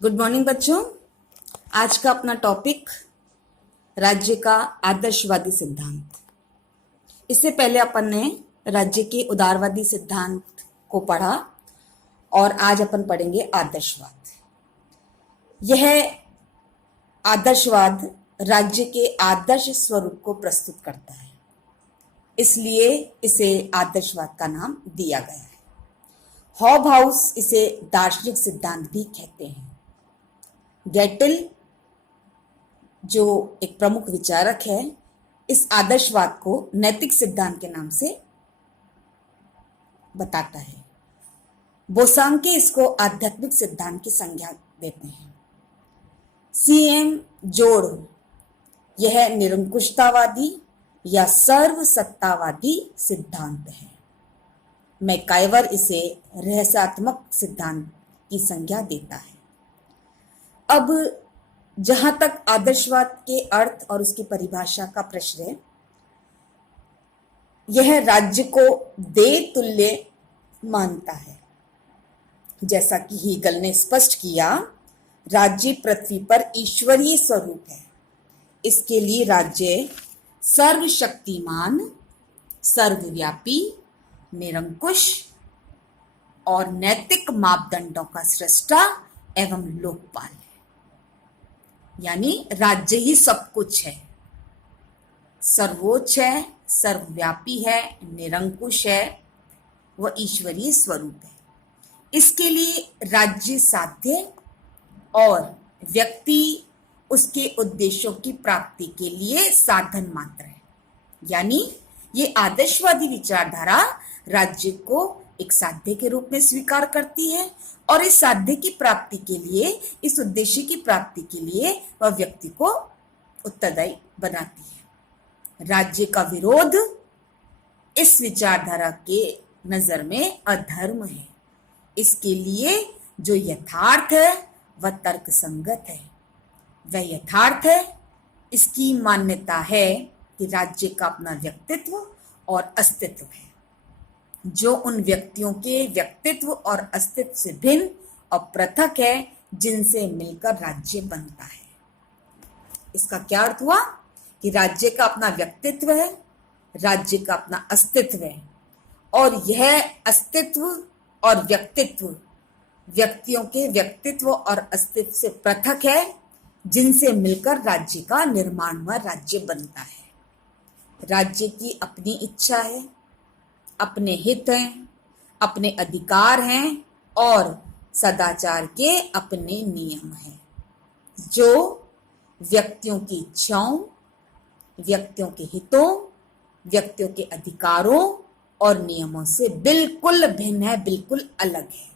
Good morning बच्चों। आज का अपना टॉपिक राज्य का आदर्शवादी सिद्धांत। इससे पहले अपन ने राज्य के उदारवादी सिद्धांत को पढ़ा और आज अपन पढ़ेंगे आदर्शवाद। यह आदर्शवाद राज्य के आदर्श स्वरूप को प्रस्तुत करता है, इसलिए इसे आदर्शवाद का नाम दिया गया है। हॉबहाउस इसे दार्शनिक सिद्धांत भी कहते हैं। गैटिल, जो एक प्रमुख विचारक है, इस आदर्शवाद को नैतिक सिद्धांत के नाम से बताता है। बोसांके इसको आध्यात्मिक सिद्धांत की संज्ञा देते हैं। सीएम जोड़ यह निरंकुशतावादी या सर्वसत्तावादी सिद्धांत है। मैकाइवर इसे रहस्यात्मक सिद्धांत की संज्ञा देता है। अब जहां तक आदर्शवाद के अर्थ और उसकी परिभाषा का प्रश्न है, यह राज्य को देव तुल्य मानता है। जैसा कि हीगल ने स्पष्ट किया, राज्य पृथ्वी पर ईश्वरीय स्वरूप है। इसके लिए राज्य सर्वशक्तिमान, सर्वव्यापी, निरंकुश और नैतिक मापदंडों का सृष्टा एवं लोकपाल है। यानी राज्य ही सब कुछ है, सर्वोच्च है, सर्वव्यापी है, निरंकुश है, वह ईश्वरीय स्वरूप है। इसके लिए राज्य साध्य और व्यक्ति उसके उद्देश्यों की प्राप्ति के लिए साधन मात्र है। यानी ये आदर्शवादी विचारधारा राज्य को एक साध्य के रूप में स्वीकार करती है और इस साध्य की प्राप्ति के लिए, इस उद्देश्य की प्राप्ति के लिए वह व्यक्ति को उत्तरदायी बनाती है। राज्य का विरोध इस विचारधारा के नजर में अधर्म है। इसके लिए जो यथार्थ है वह तर्क संगत है। वह यथार्थ है, इसकी मान्यता है कि राज्य का अपना व्यक्तित्व और अस्तित्व है, जो उन व्यक्तियों के व्यक्तित्व और अस्तित्व से भिन्न और पृथक है, जिनसे मिलकर राज्य बनता है। इसका क्या अर्थ हुआ कि राज्य का अपना व्यक्तित्व है, राज्य का अपना अस्तित्व है, और यह अस्तित्व और व्यक्तित्व व्यक्तियों के व्यक्तित्व और अस्तित्व से पृथक है, जिनसे मिलकर राज्य का निर्माण हुआ, राज्य बनता है। राज्य की अपनी इच्छा है, अपने हित हैं, अपने अधिकार हैं और सदाचार के अपने नियम हैं, जो व्यक्तियों की इच्छाओं, व्यक्तियों के हितों, व्यक्तियों के अधिकारों और नियमों से बिल्कुल भिन्न है, बिल्कुल अलग है।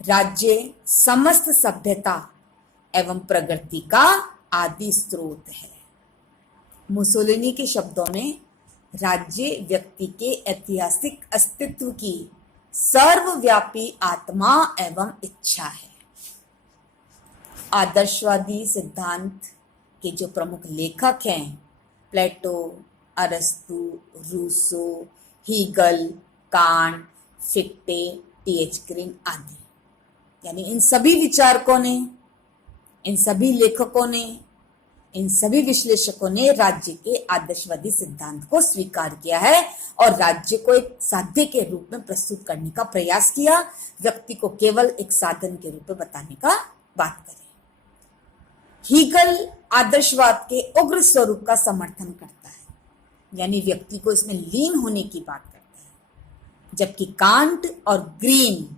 राज्य समस्त सभ्यता एवं प्रगति का आदि स्रोत है। मुसोलिनी के शब्दों में राज्य व्यक्ति के ऐतिहासिक अस्तित्व की सर्वव्यापी आत्मा एवं इच्छा है। आदर्शवादी सिद्धांत के जो प्रमुख लेखक हैं, प्लेटो, अरस्तु, Rousseau, Hegel, Kant, Fichte, T H. Green आदि, यानी इन सभी विचारकों ने, इन सभी लेखकों ने, इन सभी विश्लेषकों ने राज्य के आदर्शवादी सिद्धांत को स्वीकार किया है और राज्य को एक साध्य के रूप में प्रस्तुत करने का प्रयास किया, व्यक्ति को केवल एक साधन के रूप में बताने का बात करें। हीगल आदर्शवाद के उग्र स्वरूप का समर्थन करता है, यानी व्यक्ति को इसमें लीन होने की बात करता है, जबकि कांट और ग्रीन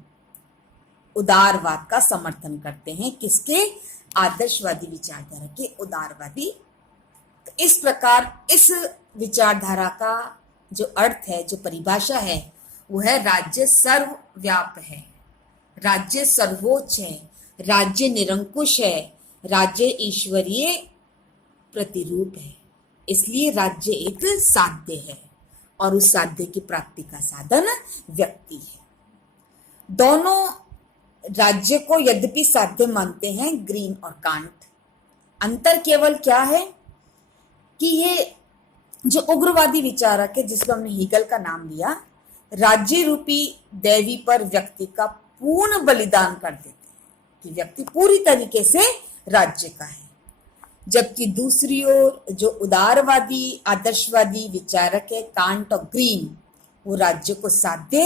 उदारवाद का समर्थन करते हैं। किसके? आदर्शवादी विचारधारा के उदारवादी। तो इस प्रकार इस विचारधारा का जो अर्थ है, जो परिभाषा है, वो है राज्य सर्वव्याप है, राज्य सर्वोच्च है, राज्य निरंकुश है, राज्य ईश्वरीय प्रतिरूप है। इसलिए राज्य एक साध्य है और उस साध्य की प्राप्ति का साधन व्यक्ति है। दोनों राज्य को यद्यपि साध्य मानते हैं, ग्रीन और कांट। अंतर केवल क्या है कि ये जो उग्रवादी विचारक है, जिसको हमने हीगल का नाम लिया, राज्य रूपी दैवी पर व्यक्ति का पूर्ण बलिदान कर देते हैं। कि व्यक्ति पूरी तरीके से राज्य का है, जबकि दूसरी ओर जो उदारवादी आदर्शवादी विचारक है कांट और ग्रीन, वो राज्य को साध्य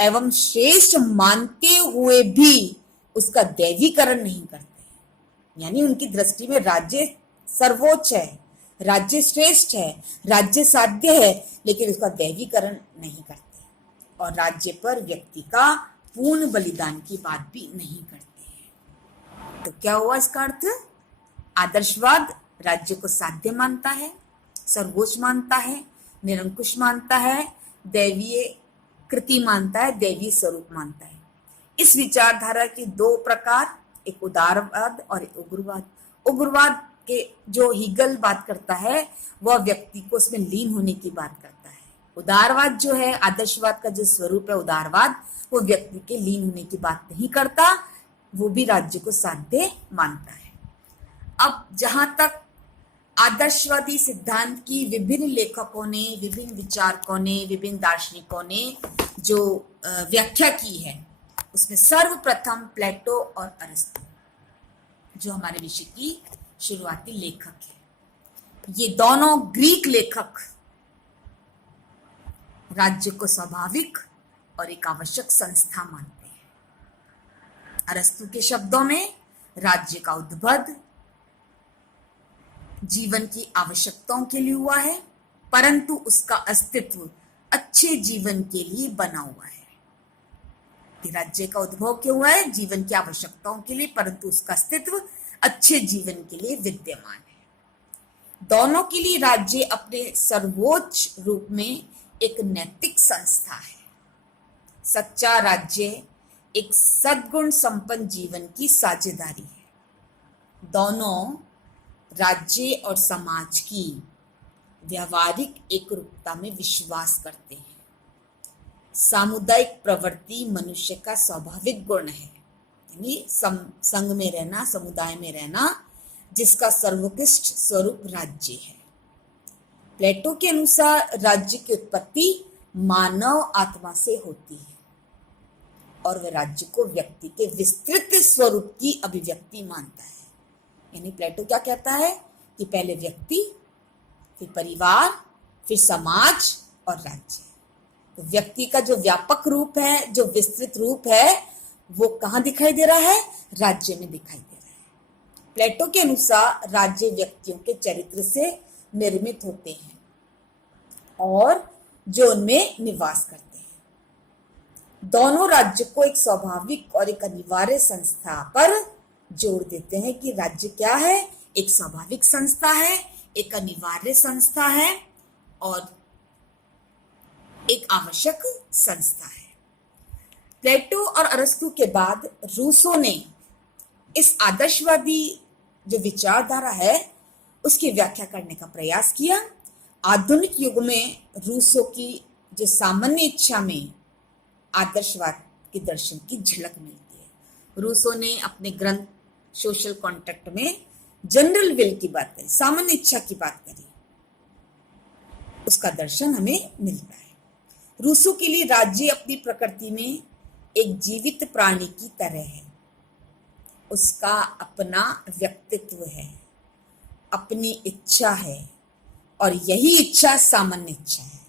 एवं श्रेष्ठ मानते हुए भी उसका दैवीकरण नहीं करते। यानी उनकी दृष्टि में राज्य सर्वोच्च है, राज्य श्रेष्ठ है, राज्य साध्य है, लेकिन उसका दैवीकरण नहीं करते और राज्य पर व्यक्ति का पूर्ण बलिदान की बात भी नहीं करते हैं। तो क्या हुआ इसका अर्थ? आदर्शवाद राज्य को साध्य मानता है, सर्वोच्च मानता है, निरंकुश मानता है, दैवीय कृति मानता है, दैवीय स्वरूप मानता है। इस विचारधारा के दो प्रकार, एक उदारवाद और एक उग्रवाद। उग्रवाद के जो हीगल बात करता है वह व्यक्ति को उसमें लीन होने की बात करता है। उदारवाद जो है, आदर्शवाद का जो स्वरूप है उदारवाद, वो व्यक्ति के लीन होने की बात नहीं करता, वो भी राज्य को साध्य मानता है। अब जहां तक आदर्शवादी सिद्धांत की विभिन्न लेखकों ने, विभिन्न विचारकों ने, विभिन्न दार्शनिकों ने जो व्याख्या की है, उसमें सर्वप्रथम प्लेटो और अरस्तु जो हमारे विषय की शुरुआती लेखक है, ये दोनों ग्रीक लेखक राज्य को स्वाभाविक और एक आवश्यक संस्था मानते हैं। अरस्तु के शब्दों में राज्य का उद्भव जीवन की आवश्यकताओं के लिए हुआ है, परंतु उसका अस्तित्व अच्छे जीवन के लिए बना हुआ है। राज्य का उद्भव क्यों हुआ है? जीवन की आवश्यकताओं के लिए, परंतु उसका अस्तित्व अच्छे जीवन के लिए विद्यमान है। दोनों के लिए राज्य अपने सर्वोच्च रूप में एक नैतिक संस्था है। सच्चा राज्य एक सद्गुण संपन्न जीवन की साझेदारी है। दोनों राज्य और समाज की व्यावहारिक एकरूपता में विश्वास करते हैं। सामुदायिक प्रवृत्ति मनुष्य का स्वाभाविक गुण है, यानी संघ में रहना, समुदाय में रहना, जिसका सर्वोत्कृष्ट स्वरूप राज्य है। प्लेटो के अनुसार राज्य की उत्पत्ति मानव आत्मा से होती है और वह राज्य को व्यक्ति के विस्तृत स्वरूप की अभिव्यक्ति मानता है। यानी प्लेटो क्या कहता है कि पहले व्यक्ति, फिर परिवार, फिर समाज और राज्य। तो व्यक्ति का जो व्यापक रूप है, जो विस्तृत रूप है, वो कहाँ दिखाई दे रहा है? राज्य में दिखाई दे रहा है। प्लेटो के अनुसार राज्य व्यक्तियों के चरित्र से निर्मित होते हैं और जो उनमें निवास करते हैं। दोनों राज्य को एक स्वाभाविक और एक अनिवार्य संस्था पर जोड़ देते हैं कि राज्य क्या है? एक स्वाभाविक संस्था है, एक अनिवार्य संस्था है और एक आवश्यक संस्था है। प्लेटो और अरस्तु के बाद रूसो ने इस आदर्शवादी जो विचारधारा है उसकी व्याख्या करने का प्रयास किया। आधुनिक युग में रूसो की जो सामान्य इच्छा में आदर्शवाद के दर्शन की झलक मिलती है। रूसो ने अपने ग्रंथ सोशल कॉन्ट्रैक्ट में जनरल विल की बात करी, सामान्य इच्छा की बात करी, उसका दर्शन हमें मिलता है। रूसो के लिए राज्य अपनी प्रकृति में एक जीवित प्राणी की तरह है। उसका अपना व्यक्तित्व है, अपनी इच्छा है और यही इच्छा सामान्य इच्छा है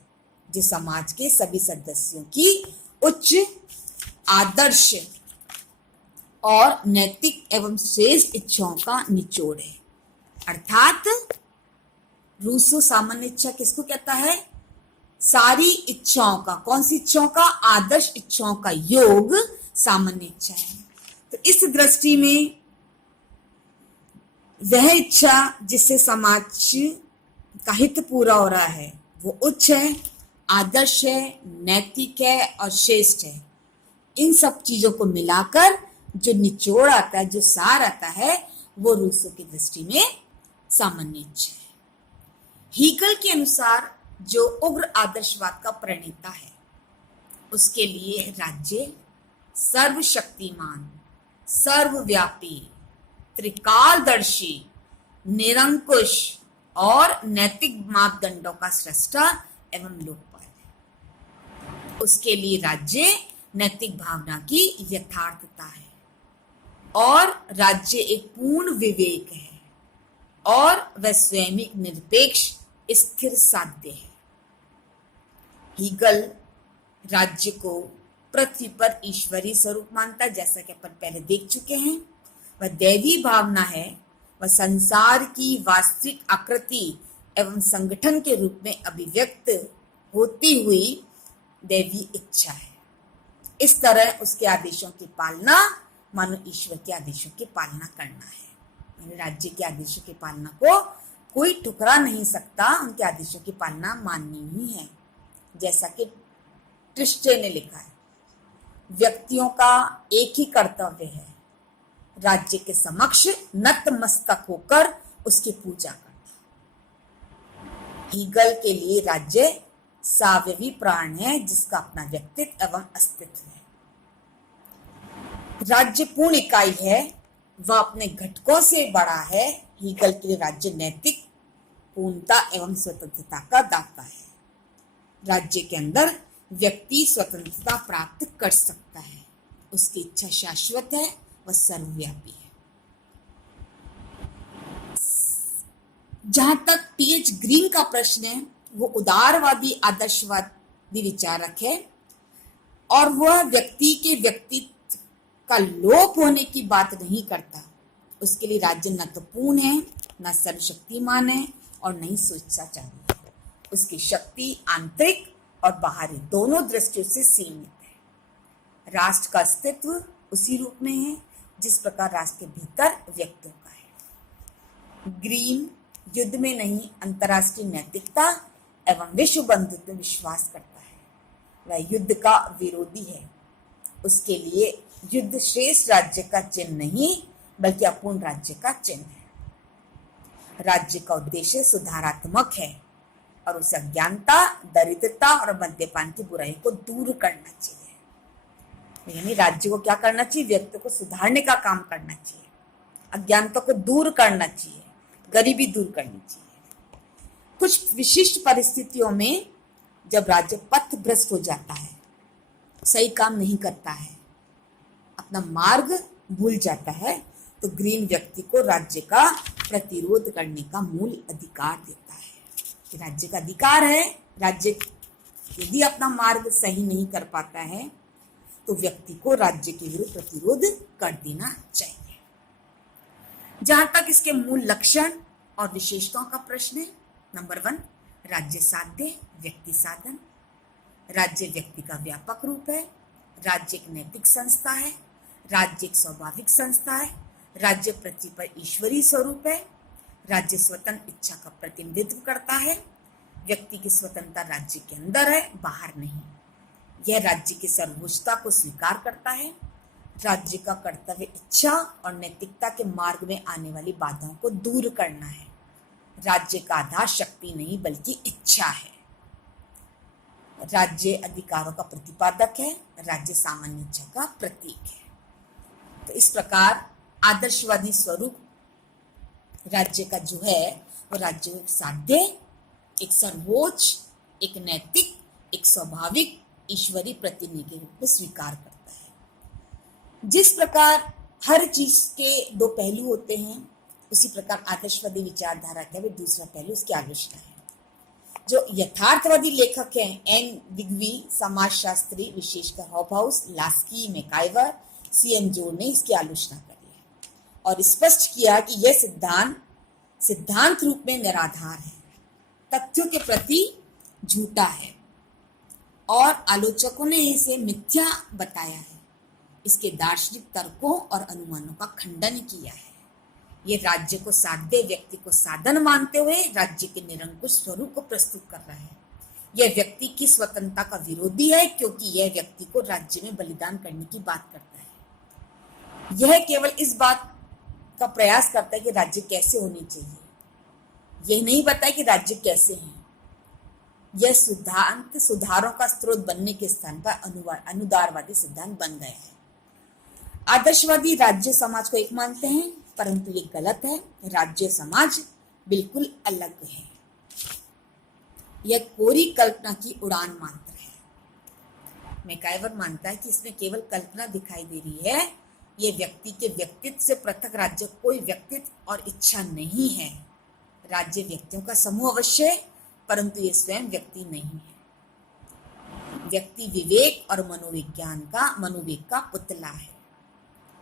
जो समाज के सभी सदस्यों की उच्च आदर्श और नैतिक एवं श्रेष्ठ इच्छाओं का निचोड़ है। अर्थात रूसो सामान्य इच्छा किसको कहता है? सारी इच्छाओं का, कौन सी इच्छाओं का? आदर्श इच्छाओं का योग सामान्य इच्छा है। तो इस दृष्टि में वह इच्छा जिससे समाज का हित पूरा हो रहा है वो उच्च है, आदर्श है, नैतिक है और श्रेष्ठ है। इन सब चीजों को मिलाकर जो निचोड़ आता है, जो सार आता है, वो रूसो की दृष्टि में सामान्य इच्छा है। हीगल के अनुसार जो उग्र आदर्शवाद का प्रणेता है उसके लिए राज्य सर्वशक्तिमान, सर्वव्यापी, त्रिकालदर्शी, निरंकुश और नैतिक मापदंडों का सृष्टा एवं लोकपाल है। उसके लिए राज्य नैतिक भावना की यथार्थता है और राज्य एक पूर्ण विवेक है और वह स्वयं एक निरपेक्ष स्थिर साध्य है। हीगल राज्य को पृथ्वी पर ईश्वरीय स्वरूप मानता है, जैसा कि अपन पहले देख चुके हैं। वह दैवी भावना है, वह संसार की वास्तविक आकृति एवं संगठन के रूप में अभिव्यक्त होती हुई दैवी इच्छा है। इस तरह उसके आदेशों की पालना मानो ईश्वर के आदेशों की पालना करना है। राज्य के आदेशों की पालना को कोई ठुकरा नहीं सकता, उनके आदेशों की पालना माननी ही है। जैसा कि ट्रिस्टे ने लिखा है, व्यक्तियों का एक ही कर्तव्य है, राज्य के समक्ष नतमस्तक होकर उसकी पूजा करना। हीगल के लिए राज्य सावयवी प्राण है जिसका अपना व्यक्तित्व एवं अस्तित्व है। राज्य पूर्ण इकाई है, वह अपने घटकों से बड़ा है। हीगल के लिए राज्य नैतिक पूर्णता एवं स्वतंत्रता का दाता है। राज्य के अंदर व्यक्ति स्वतंत्रता प्राप्त कर सकता है, उसकी इच्छा शाश्वत है, वह सर्वव्यापी है। जहां तक टी.एच. ग्रीन का प्रश्न है, वो उदारवादी आदर्शवादी विचारक है और वह व्यक्ति के व्यक्तित्व का लोप होने की बात नहीं करता। उसके लिए राज्य न तो पूर्ण है, न सर्वशक्तिमान है और न ही स्वेच्छाचारी है। उसकी शक्ति आंतरिक और बाहरी दोनों दृष्टियों से सीमित है। राष्ट्र का अस्तित्व उसी रूप में है जिस प्रकार राष्ट्र के भीतर व्यक्तियों का है। ग्रीन युद्ध में नहीं, अंतर्राष्ट्रीय नैतिकता एवं विश्व बंधुत्व में विश्वास करता है। वह युद्ध का विरोधी है। उसके लिए युद्ध श्रेष्ठ राज्य का चिन्ह नहीं बल्कि अपूर्ण राज्य का चिन्ह है। राज्य का उद्देश्य सुधारात्मक है और उसे अज्ञानता, दरिद्रता और मद्यपान की बुराई को दूर करना चाहिए। यानी राज्य को क्या करना चाहिए? व्यक्ति को सुधारने का काम करना चाहिए, अज्ञानता को दूर करना चाहिए, गरीबी दूर करनी चाहिए। कुछ विशिष्ट परिस्थितियों में जब राज्य पथभ्रष्ट हो जाता है, सही काम नहीं करता है, अपना मार्ग भूल जाता है, तो ग्रीन व्यक्ति को राज्य का प्रतिरोध करने का मूल अधिकार देता है। कि राज्य का अधिकार है, राज्य यदि अपना मार्ग सही नहीं कर पाता है तो व्यक्ति को राज्य के विरुद्ध प्रतिरोध कर देना चाहिए। जहां तक इसके मूल लक्षण और विशेषताओं का प्रश्न है, नंबर 1, राज्य साध्य, व्यक्ति साधन। राज्य व्यक्ति का व्यापक रूप है। राज्य एक नैतिक संस्था है। राज्य एक स्वाभाविक संस्था है। राज्य पृथ्वी पर ईश्वरीय स्वरूप है। राज्य स्वतंत्र इच्छा का प्रतिनिधित्व करता है। व्यक्ति की स्वतंत्रता राज्य के अंदर है, बाहर नहीं। यह राज्य की सर्वोच्चता को स्वीकार करता है। राज्य का कर्तव्य इच्छा और नैतिकता के मार्ग में आने वाली बाधाओं को दूर करना है। राज्य का आधार शक्ति नहीं बल्कि इच्छा है। राज्य अधिकारों का प्रतिपादक है। राज्य सामान्य इच्छा का प्रतीक है। तो इस प्रकार आदर्शवादी स्वरूप राज्य का जो है वो राज्य को एक साध्य, एक सर्वोच्च, एक नैतिक, एक स्वाभाविक ईश्वरीय प्रतिनिधि के रूप में स्वीकार करता है। जिस प्रकार हर चीज के दो पहलू होते हैं, उसी प्रकार आदर्शवादी विचारधारा का भी दूसरा पहलू उसकी आलोचना है। जो यथार्थवादी लेखक हैं एन विग्वी, समाजशास्त्री विशेषकर हॉबहाउस, लास्की, मैकाइवर, सी.एन. जोर ने इसकी आलोचना करी है और स्पष्ट किया कि यह सिद्धांत रूप में निराधार है, तथ्यों के प्रति झूठा है और आलोचकों ने इसे मिथ्या बताया है। इसके दार्शनिक तर्कों और अनुमानों का खंडन किया है। ये राज्य को साध्य, व्यक्ति को साधन मानते हुए राज्य के निरंकुश स्वरूप को प्रस्तुत कर रहा है। यह व्यक्ति की स्वतंत्रता का विरोधी है क्योंकि यह व्यक्ति को राज्य में बलिदान करने की बात करता है। यह केवल इस बात का प्रयास करता है कि राज्य कैसे होनी चाहिए, यह नहीं बताया कि राज्य कैसे है। यह सिद्धांत सुधारों का स्रोत बनने के स्थान पर अनुदारवादी सिद्धांत बन गया है। आदर्शवादी राज्य समाज को एक मानते हैं, परंतु ये गलत है। राज्य समाज बिल्कुल अलग है। यह कोरी कल्पना की उड़ान मात्र है। मैकाइवर मानता है कि इसमें केवल कल्पना दिखाई दे रही है ये व्यक्ति के व्यक्तित्व से पृथक राज्य कोई व्यक्तित्व और इच्छा नहीं है। राज्य व्यक्तियों का समूह अवश्य है, परंतु ये स्वयं व्यक्ति नहीं है। व्यक्ति विवेक और मनोवेग का पुतला है।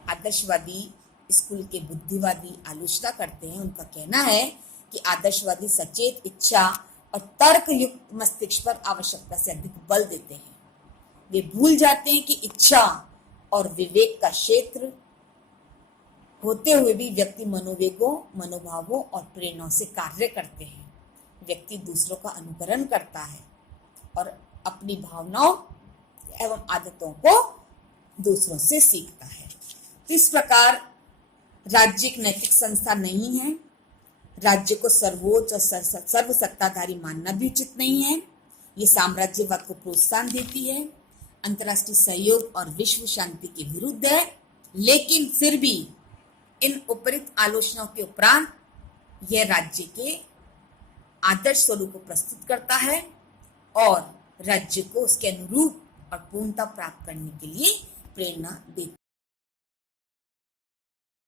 आदर्शवादी स्कूल के बुद्धिवादी आलोचना करते हैं। उनका कहना है कि आदर्शवादी सचेत इच्छा और तर्क युक्त मस्तिष्क पर आवश्यकता से अधिक बल देते हैं। वे भूल जाते हैं कि इच्छा और विवेक का क्षेत्र होते हुए भी व्यक्ति मनोवेगों, मनोभावों और प्रेरणाओं से कार्य करते हैं। व्यक्ति दूसरों का अनुकरण करता है और अपनी भावनाओं एवं आदतों को दूसरों से सीखता है। तो इस प्रकार राज्य एक नैतिक संस्था नहीं है। राज्य को सर्वोच्च और सर्व सत्ताधारी मानना भी उचित नहीं है। ये साम्राज्यवाद को प्रोत्साहन देती है, अंतर्राष्ट्रीय सहयोग और विश्व शांति के विरुद्ध है। लेकिन फिर भी इन उपरित आलोचनाओं के उपरांत यह राज्य के आदर्श स्वरूप को प्रस्तुत करता है और राज्य को उसके अनुरूप और पूर्णता प्राप्त करने के लिए प्रेरणा देता है।